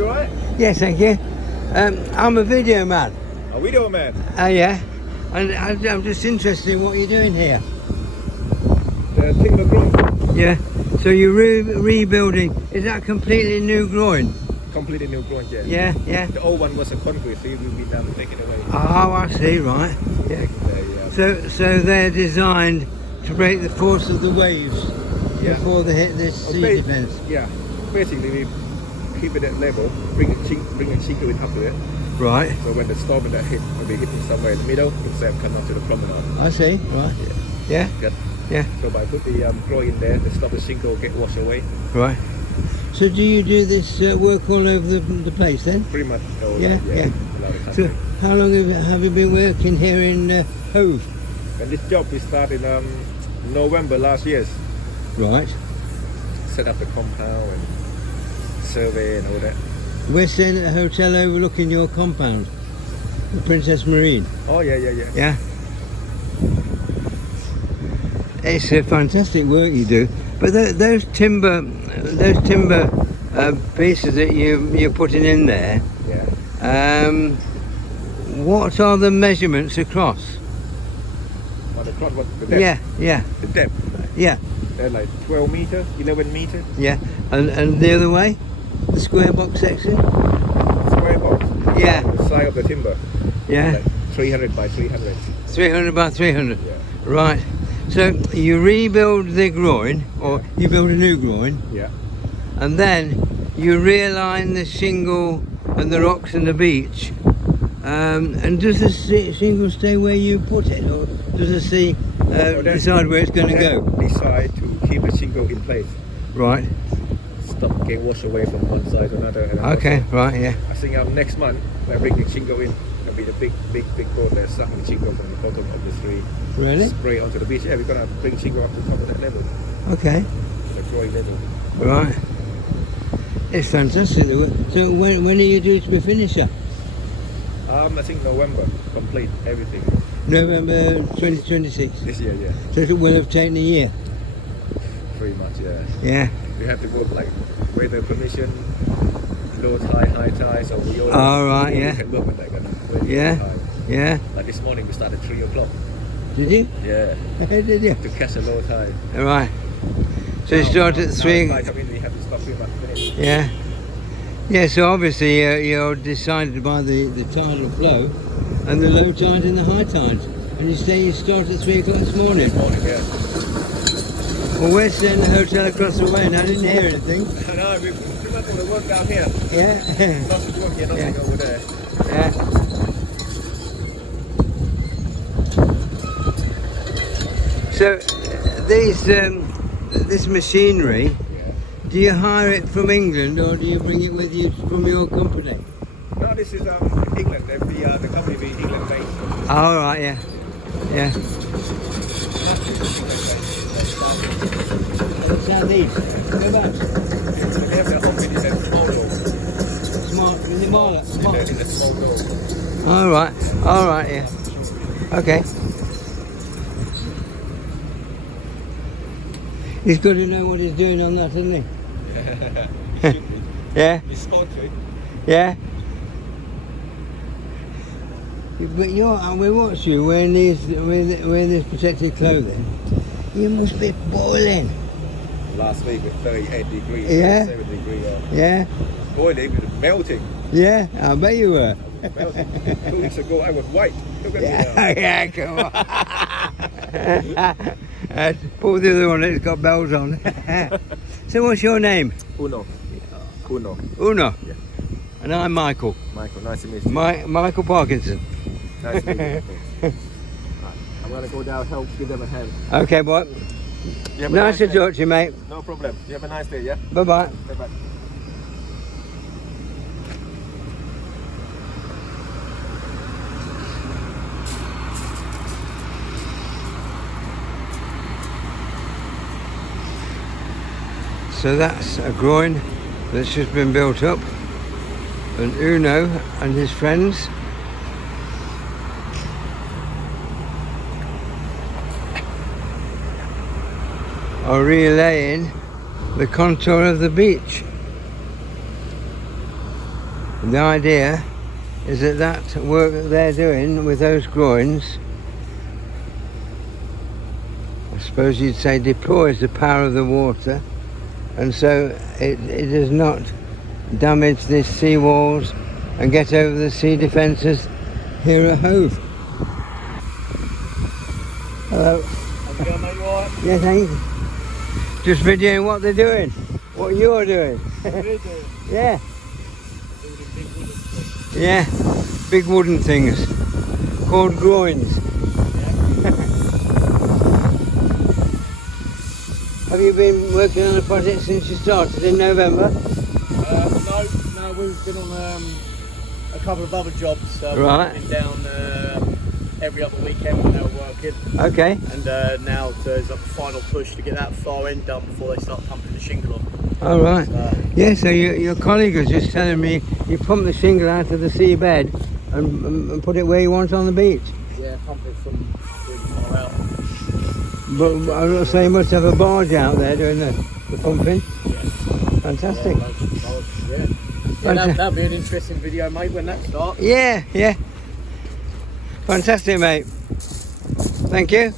You alright? Yes, thank you. I'm a video man. A video man? Yeah. And I'm just interested in what you're doing here. The timber groin. Yeah. So you're rebuilding. Is that completely new groin? Completely new groin, yeah. Yeah, yeah. The old one was a concrete, so it will be now taken away. Oh, I see, right. Yeah. So they're designed to break the force of the waves before they hit this sea defense. Yeah. Basically, we keep it at level, bring a shingle in up to it. Right. So when the storm that hit, will be hitting somewhere in the middle, instead of coming out to the promenade. I see, right. Yeah. Good. Yeah. So by put the groin in there, to stop the shingle get washed away. Right. So do you do this work all over the place then? Pretty much. Yeah. So how long have you been working here in Hove? And this job we started in November last year. Right. Set up the compound and survey and all that. We're staying at a hotel overlooking your compound, the Princess Marine. Oh yeah. Yeah. It's a fantastic work you do, but those timber pieces that you're putting in there. Yeah. What are the measurements across? What the depth? Yeah. The depth. Yeah. They're like 12 meters, 11 meters. Yeah. And the other way, the square box section. Square box. Yeah. The size of the timber. Yeah. Like 300 by 300. 300 by 300. Yeah. Right. So you rebuild the groin, or you build a new groin. Yeah. And then you realign the shingle and the rocks and the beach. And does the shingle stay where you put it, or does the sea decide where it's going to go? Decide to keep the shingle in place. Right. Stop getting washed away from one side to another. And Okay. Right. Yeah. I think next month I bring the shingle in. It'll be the big boat that suck the shingle from the bottom of the tree. Really? Spray onto the beach. Yeah, we're gonna bring shingle up to the top of that level. Okay. The groin level. Right. It's fantastic. So when are you due to be finished up? I think November, complete everything. November 2026. This year, yeah. So it will have taken a year. Pretty much, yeah. Yeah. We have to go like weather permission, low tide, high tide, so we all. All right, yeah. We can work with that kind of Yeah. tide. Yeah. Like this morning we started 3 o'clock. Did you? Yeah. Did you? To catch a low tide. All right. So you start at 3. Now, we have to stop 3 minutes. Yeah. Yeah, so obviously you're decided by the tidal flow and the low tide and the high tide. And you say you start at 3 o'clock this morning? This morning, yeah. Well, we're staying in the hotel across the way and I didn't hear anything. No, we pretty much gonna work down here. Yeah. Lots of work here, nothing over there. Yeah. So this machinery, do you hire it from England or do you bring it with you from your company? No, this is England. The company is England based. Oh, right, yeah. Yeah. Southeast. Whereabouts? They have their home in a small door. Smart, in the mall. In a small door. All right, yeah. Okay. He's got to know what he's doing on that, isn't he? Yeah. He's smart too. Yeah. But we watch you wearing this protective clothing. You must be boiling. Last week with 38 degrees. Yeah. 7 degrees. Yeah. Boiling, melting. Yeah, I bet you were. Melting. 2 weeks ago I was white. Look at me now. Yeah, come on. Pull the other one that's got bells on. So what's your name? Uno. Uno. Yeah. And I'm Michael. Michael, nice to meet you. Michael Parkinson. Nice to meet you. I'm going to go down, help, give them a hand. Okay, boy. Nice to talk to you, mate. No problem. You have a nice day, yeah? Bye-bye. Bye-bye. So that's a groin that's just been built up, and Uno and his friends are relaying the contour of the beach. The idea is that work that they're doing with those groins, I suppose you'd say, deploys the power of the water, and so it does not damage the sea walls and get over the sea defences here at Hove. Hello. How's it going, mate? You alright? Yeah, thanks. Just videoing what they're doing, what you're doing. We're doing Yeah, building big wooden things. yeah, big wooden things called groins. Have you been working on a project since you started in November? No, we've been on a couple of other jobs. Right. We've been down every other weekend when they were working. Okay. And now there's a final push to get that far end done before they start pumping the shingle on. All right. Yeah, so your colleague was just telling me you pump the shingle out of the seabed and put it where you want on the beach. Yeah, pump it from really far out. But I was saying you must have a barge out there doing the pumping. Yeah. Fantastic. That'll be an interesting video, mate, when that starts. Yeah, yeah. Fantastic, mate. Thank you.